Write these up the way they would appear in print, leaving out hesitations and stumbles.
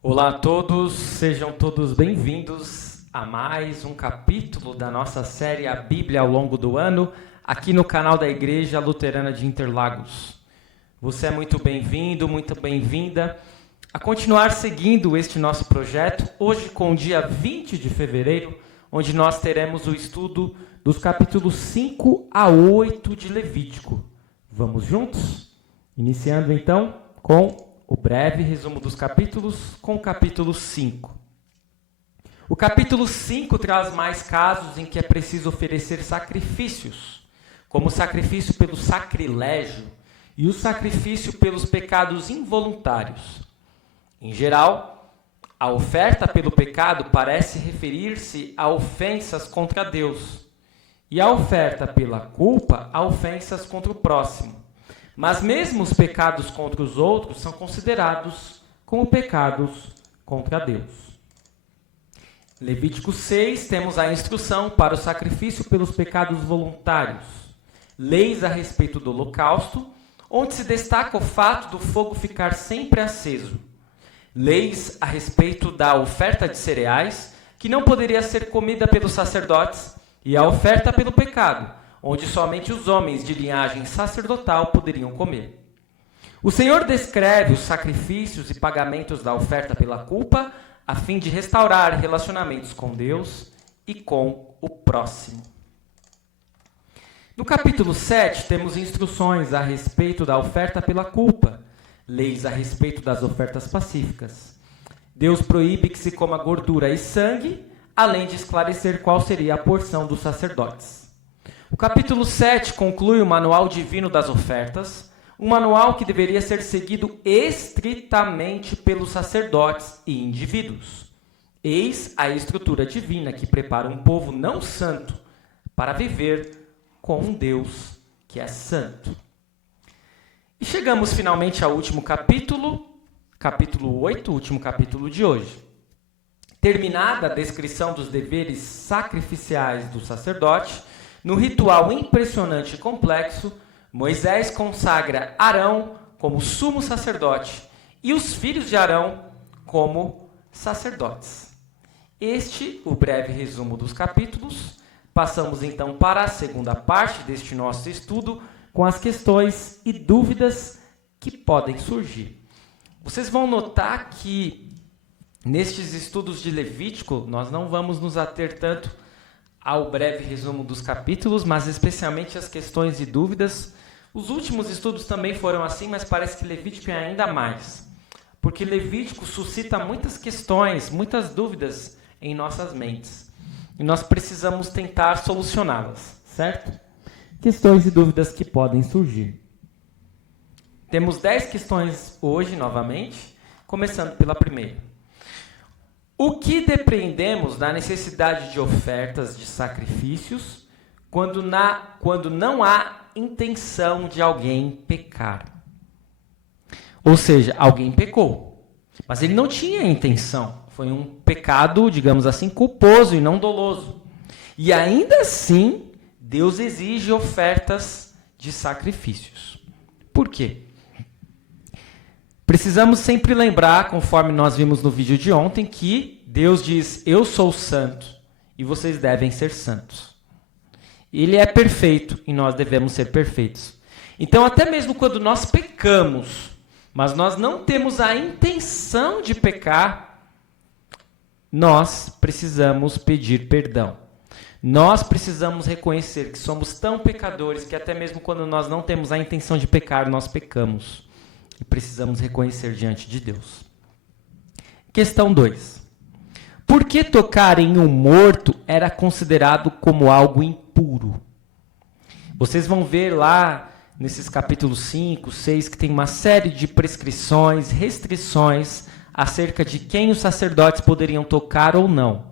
Olá a todos, sejam todos bem-vindos a mais um capítulo da nossa série A Bíblia ao longo do ano, aqui no canal da Igreja Luterana de Interlagos. Você é muito bem-vindo, muito bem-vinda a continuar seguindo este nosso projeto, hoje com o dia 20 de fevereiro, onde nós teremos o estudo dos capítulos 5 a 8 de Levítico. Vamos juntos? Iniciando então com o breve resumo dos capítulos com o capítulo 5. O capítulo 5 traz mais casos em que é preciso oferecer sacrifícios, como o sacrifício pelo sacrilégio e o sacrifício pelos pecados involuntários. Em geral, a oferta pelo pecado parece referir-se a ofensas contra Deus, e a oferta pela culpa a ofensas contra o próximo. Mas mesmo os pecados contra os outros são considerados como pecados contra Deus. Levítico 6, temos a instrução para o sacrifício pelos pecados voluntários. Leis a respeito do holocausto, onde se destaca o fato do fogo ficar sempre aceso. Leis a respeito da oferta de cereais, que não poderia ser comida pelos sacerdotes, e a oferta pelo pecado, onde somente os homens de linhagem sacerdotal poderiam comer. O Senhor descreve os sacrifícios e pagamentos da oferta pela culpa, a fim de restaurar relacionamentos com Deus e com o próximo. No capítulo 7, temos instruções a respeito da oferta pela culpa, leis a respeito das ofertas pacíficas. Deus proíbe que se coma gordura e sangue, além de esclarecer qual seria a porção dos sacerdotes. O capítulo 7 conclui o Manual Divino das Ofertas, um manual que deveria ser seguido estritamente pelos sacerdotes e indivíduos. Eis a estrutura divina que prepara um povo não santo para viver com um Deus que é santo. E chegamos finalmente ao último capítulo 8, o último capítulo de hoje. Terminada a descrição dos deveres sacrificiais do sacerdote, no ritual impressionante e complexo, Moisés consagra Arão como sumo sacerdote e os filhos de Arão como sacerdotes. Este, o breve resumo dos capítulos. Passamos então para a segunda parte deste nosso estudo, com as questões e dúvidas que podem surgir. Vocês vão notar que nestes estudos de Levítico, nós não vamos nos ater tanto ao breve resumo dos capítulos, mas especialmente as questões e dúvidas. Os últimos estudos também foram assim, mas parece que Levítico é ainda mais, porque Levítico suscita muitas questões, muitas dúvidas em nossas mentes, e nós precisamos tentar solucioná-las, certo? Questões e dúvidas que podem surgir. Temos 10 questões hoje, novamente, começando pela primeira. O que depreendemos da necessidade de ofertas de sacrifícios quando não há intenção de alguém pecar? Ou seja, alguém pecou, mas ele não tinha intenção. Foi um pecado, digamos assim, culposo e não doloso. E ainda assim, Deus exige ofertas de sacrifícios. Por quê? Precisamos sempre lembrar, conforme nós vimos no vídeo de ontem, que Deus diz, eu sou santo e vocês devem ser santos. Ele é perfeito e nós devemos ser perfeitos. Então, até mesmo quando nós pecamos, mas nós não temos a intenção de pecar, nós precisamos pedir perdão. Nós precisamos reconhecer que somos tão pecadores que até mesmo quando nós não temos a intenção de pecar, nós pecamos. E precisamos reconhecer diante de Deus. Questão 2. Por que tocar em um morto era considerado como algo impuro? Vocês vão ver lá nesses capítulos 5, 6, que tem uma série de prescrições, restrições acerca de quem os sacerdotes poderiam tocar ou não.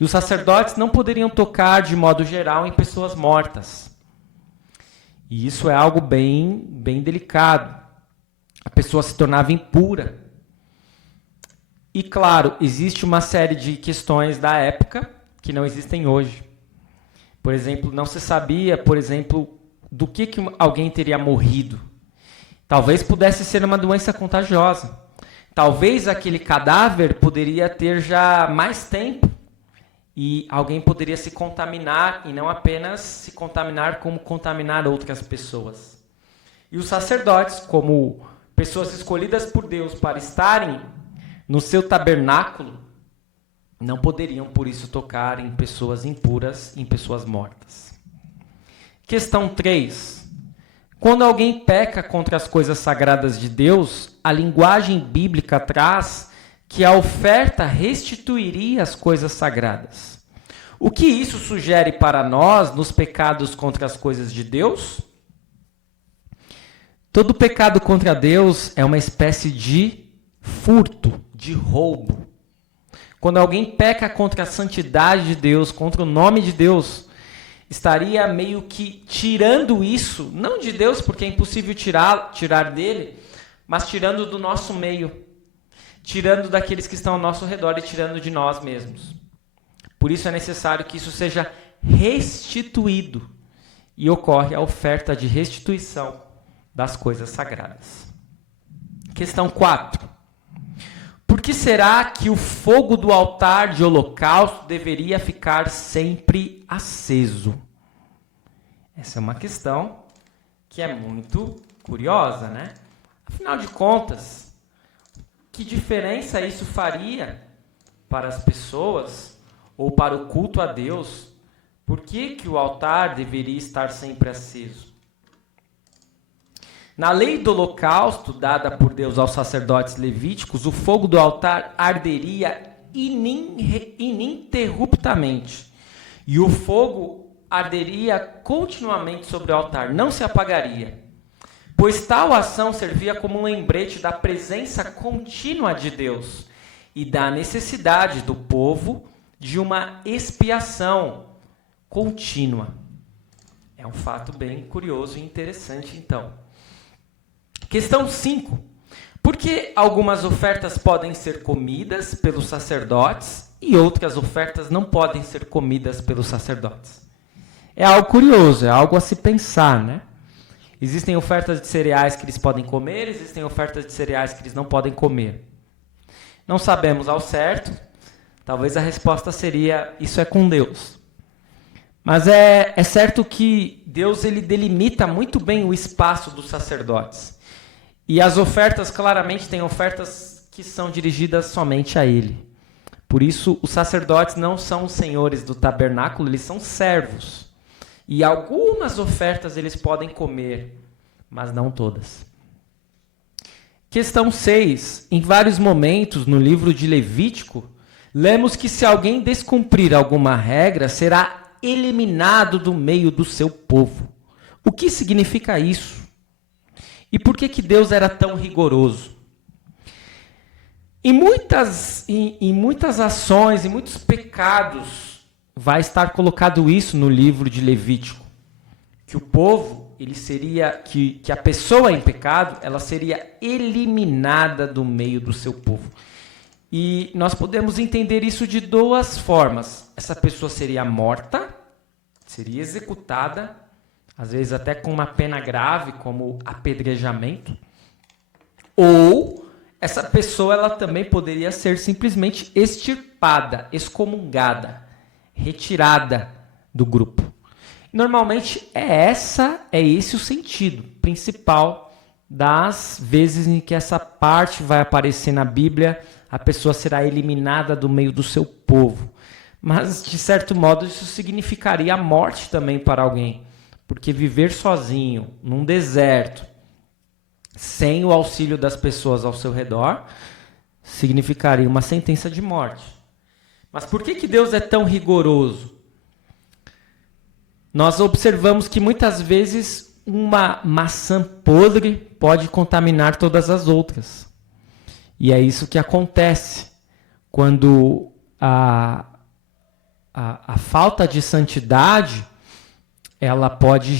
E os sacerdotes não poderiam tocar, de modo geral, em pessoas mortas. E isso é algo bem delicado. A pessoa se tornava impura. E, claro, existe uma série de questões da época que não existem hoje. Por exemplo, não se sabia, do que alguém teria morrido. Talvez pudesse ser uma doença contagiosa. Talvez aquele cadáver poderia ter já mais tempo e alguém poderia se contaminar, e não apenas se contaminar, como contaminar outras pessoas. E os sacerdotes, como pessoas escolhidas por Deus para estarem no seu tabernáculo, não poderiam, por isso, tocar em pessoas impuras, em pessoas mortas. Questão 3. Quando alguém peca contra as coisas sagradas de Deus, a linguagem bíblica traz que a oferta restituiria as coisas sagradas. O que isso sugere para nós nos pecados contra as coisas de Deus? Todo pecado contra Deus é uma espécie de furto, de roubo. Quando alguém peca contra a santidade de Deus, contra o nome de Deus, estaria meio que tirando isso, não de Deus, porque é impossível tirar dele, mas tirando do nosso meio, tirando daqueles que estão ao nosso redor e tirando de nós mesmos. Por isso é necessário que isso seja restituído, e ocorre a oferta de restituição das coisas sagradas. Questão 4. Por que será que o fogo do altar de holocausto deveria ficar sempre aceso? Essa é uma questão que é muito curiosa, né? Afinal de contas, que diferença isso faria para as pessoas ou para o culto a Deus? Por que o altar deveria estar sempre aceso? Na lei do holocausto, dada por Deus aos sacerdotes levíticos, o fogo do altar arderia ininterruptamente. E o fogo arderia continuamente sobre o altar, não se apagaria. Pois tal ação servia como um lembrete da presença contínua de Deus e da necessidade do povo de uma expiação contínua. É um fato bem curioso e interessante, então. Questão 5. Por que algumas ofertas podem ser comidas pelos sacerdotes e outras ofertas não podem ser comidas pelos sacerdotes? É algo curioso, é algo a se pensar, né? Existem ofertas de cereais que eles podem comer, existem ofertas de cereais que eles não podem comer. Não sabemos ao certo, talvez a resposta seria, isso é com Deus. Mas é certo que Deus ele delimita muito bem o espaço dos sacerdotes. E as ofertas, claramente, têm ofertas que são dirigidas somente a Ele. Por isso, os sacerdotes não são os senhores do tabernáculo, eles são servos. E algumas ofertas eles podem comer, mas não todas. Questão 6. Em vários momentos no livro de Levítico, lemos que se alguém descumprir alguma regra, será eliminado do meio do seu povo. O que significa isso? E por que Deus era tão rigoroso? Em muitas ações, em muitos pecados, vai estar colocado isso no livro de Levítico. Que o povo, que a pessoa em pecado, ela seria eliminada do meio do seu povo. E nós podemos entender isso de duas formas. Essa pessoa seria morta, seria executada, às vezes até com uma pena grave, como apedrejamento. Ou essa pessoa ela também poderia ser simplesmente extirpada, excomungada, retirada do grupo. Normalmente é esse o sentido principal das vezes em que essa parte vai aparecer na Bíblia, a pessoa será eliminada do meio do seu povo. Mas, de certo modo, isso significaria a morte também para alguém. Porque viver sozinho, num deserto, sem o auxílio das pessoas ao seu redor, significaria uma sentença de morte. Mas por que Deus é tão rigoroso? Nós observamos que muitas vezes uma maçã podre pode contaminar todas as outras. E é isso que acontece quando a falta de santidade ela pode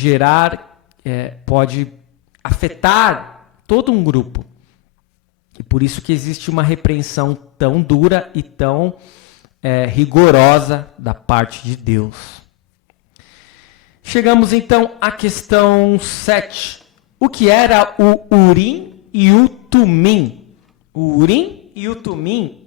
pode afetar todo um grupo. E por isso que existe uma repreensão tão dura e tão rigorosa da parte de Deus. Chegamos então à questão 7. O que era o Urim e o Tumim? O Urim e o Tumim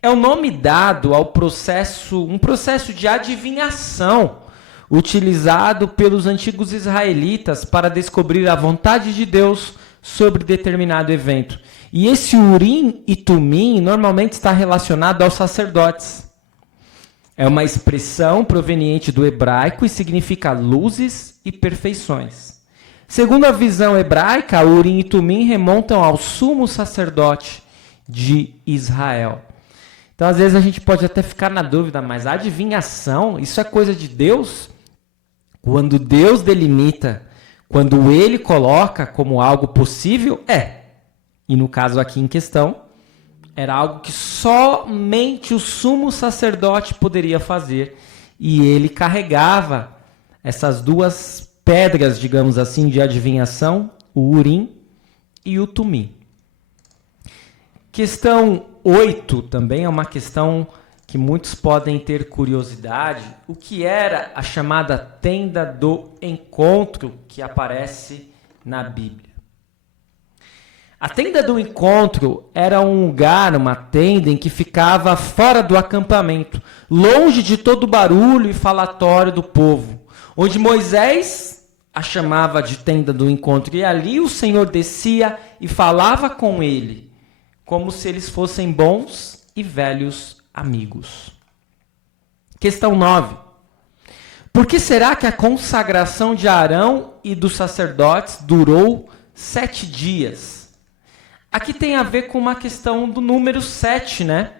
é o nome dado ao processo, um processo de adivinhação utilizado pelos antigos israelitas para descobrir a vontade de Deus sobre determinado evento. E esse Urim e Tumim normalmente está relacionado aos sacerdotes. É uma expressão proveniente do hebraico e significa luzes e perfeições. Segundo a visão hebraica, Urim e Tumim remontam ao sumo sacerdote de Israel. Então, às vezes, a gente pode até ficar na dúvida, mas a adivinhação, isso é coisa de Deus? Quando Deus delimita, quando Ele coloca como algo possível, E no caso aqui em questão, era algo que somente o sumo sacerdote poderia fazer. E ele carregava essas duas pedras, digamos assim, de adivinhação, o Urim e o Tumim. Questão 8 também é uma questão que muitos podem ter curiosidade. O que era a chamada tenda do encontro que aparece na Bíblia? A tenda do encontro era um lugar, uma tenda em que ficava fora do acampamento, longe de todo o barulho e falatório do povo, onde Moisés a chamava de tenda do encontro, e ali o Senhor descia e falava com ele, como se eles fossem bons e velhos amigos. Questão 9. Por que será que a consagração de Arão e dos sacerdotes durou 7 dias? Aqui tem a ver com uma questão do número 7, né?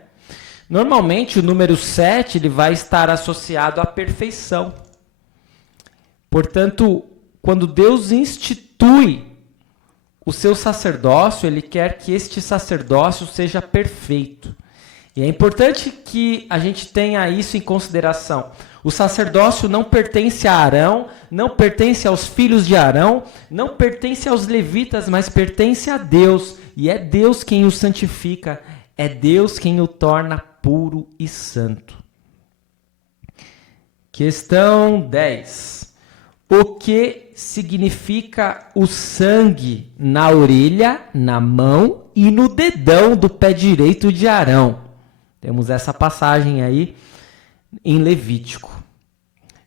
Normalmente o número 7 ele vai estar associado à perfeição. Portanto, quando Deus institui o seu sacerdócio, ele quer que este sacerdócio seja perfeito. E é importante que a gente tenha isso em consideração. O sacerdócio não pertence a Arão, não pertence aos filhos de Arão, não pertence aos levitas, mas pertence a Deus. E é Deus quem o santifica, é Deus quem o torna puro e santo. Questão 10. O que significa o sangue na orelha, na mão e no dedão do pé direito de Arão? Temos essa passagem aí em Levítico.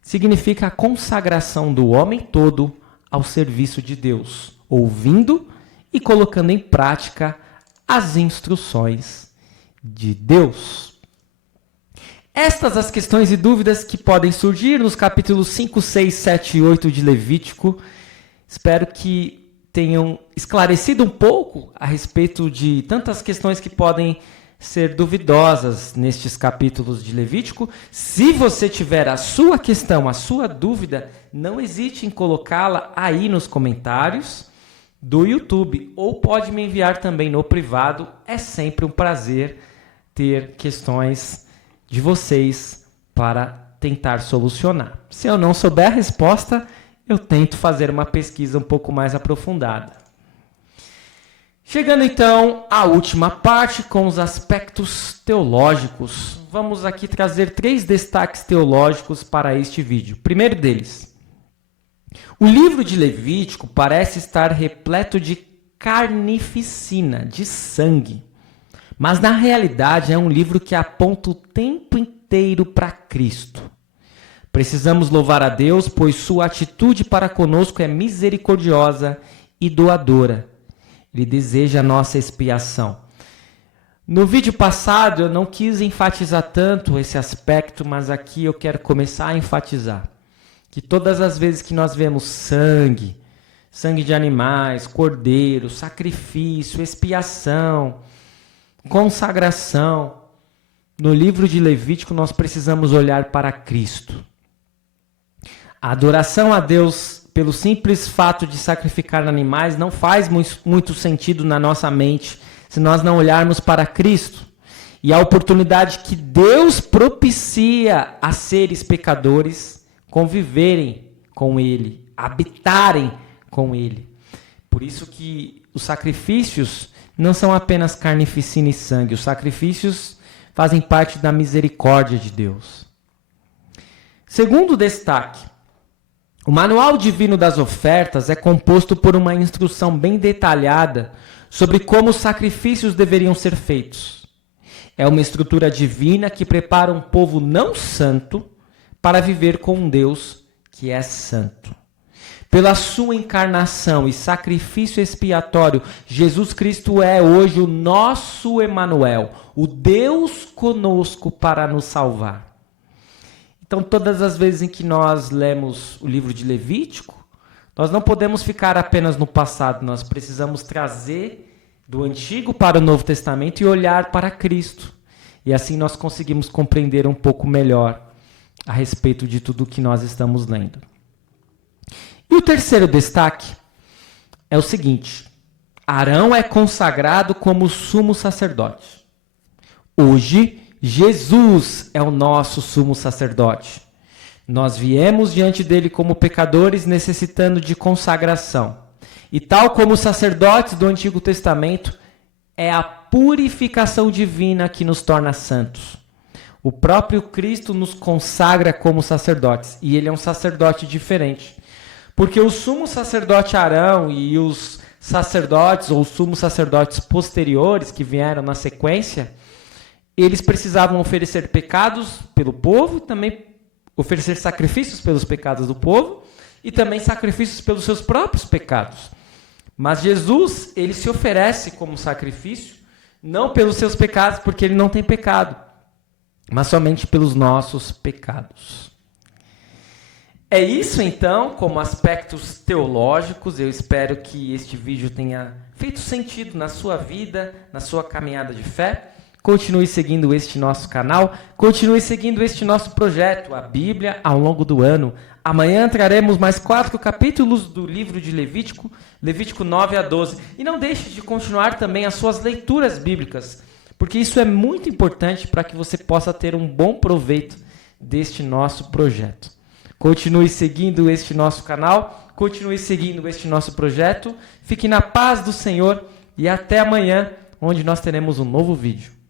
Significa a consagração do homem todo ao serviço de Deus, ouvindo e colocando em prática as instruções de Deus. Estas as questões e dúvidas que podem surgir nos capítulos 5, 6, 7 e 8 de Levítico. Espero que tenham esclarecido um pouco a respeito de tantas questões que podem ser duvidosas nestes capítulos de Levítico. Se você tiver a sua questão, a sua dúvida, não hesite em colocá-la aí nos comentários do YouTube, ou pode me enviar também no privado. É sempre um prazer ter questões de vocês para tentar solucionar. Se eu não souber a resposta, eu tento fazer uma pesquisa um pouco mais aprofundada. Chegando então à última parte com os aspectos teológicos. Vamos aqui trazer 3 destaques teológicos para este vídeo. Primeiro deles, o livro de Levítico parece estar repleto de carnificina, de sangue. Mas na realidade é um livro que aponta o tempo inteiro para Cristo. Precisamos louvar a Deus, pois sua atitude para conosco é misericordiosa e doadora. Ele deseja a nossa expiação. No vídeo passado eu não quis enfatizar tanto esse aspecto, mas aqui eu quero começar a enfatizar que todas as vezes que nós vemos sangue de animais, cordeiro, sacrifício, expiação, consagração, no livro de Levítico nós precisamos olhar para Cristo. A adoração a Deus pelo simples fato de sacrificar animais não faz muito sentido na nossa mente se nós não olharmos para Cristo. E a oportunidade que Deus propicia a seres pecadores conviverem com Ele, habitarem com Ele. Por isso que os sacrifícios não são apenas carnificina e sangue. Os sacrifícios fazem parte da misericórdia de Deus. Segundo destaque, O Manual Divino das Ofertas é composto por uma instrução bem detalhada sobre como os sacrifícios deveriam ser feitos. É uma estrutura divina que prepara um povo não santo para viver com um Deus que é santo. Pela sua encarnação e sacrifício expiatório, Jesus Cristo é hoje o nosso Emanuel, o Deus conosco para nos salvar. Então, todas as vezes em que nós lemos o livro de Levítico, nós não podemos ficar apenas no passado, nós precisamos trazer do Antigo para o Novo Testamento e olhar para Cristo. E assim nós conseguimos compreender um pouco melhor a respeito de tudo o que nós estamos lendo. E o terceiro destaque é o seguinte: Arão é consagrado como sumo sacerdote. Hoje, Jesus é o nosso sumo sacerdote. Nós viemos diante dele como pecadores necessitando de consagração. E tal como os sacerdotes do Antigo Testamento, é a purificação divina que nos torna santos. O próprio Cristo nos consagra como sacerdotes, e ele é um sacerdote diferente. Porque o sumo sacerdote Arão e os sacerdotes ou sumos sacerdotes posteriores que vieram na sequência, eles precisavam oferecer pecados pelo povo, também oferecer sacrifícios pelos pecados do povo e também sacrifícios pelos seus próprios pecados. Mas Jesus, ele se oferece como sacrifício, não pelos seus pecados, porque ele não tem pecado, mas somente pelos nossos pecados. É isso, então, como aspectos teológicos. Eu espero que este vídeo tenha feito sentido na sua vida, na sua caminhada de fé. Continue seguindo este nosso canal, continue seguindo este nosso projeto, a Bíblia ao longo do ano. Amanhã traremos mais 4 capítulos do livro de Levítico, Levítico 9 a 12. E não deixe de continuar também as suas leituras bíblicas, porque isso é muito importante para que você possa ter um bom proveito deste nosso projeto. Continue seguindo este nosso canal, continue seguindo este nosso projeto. Fique na paz do Senhor e até amanhã, onde nós teremos um novo vídeo.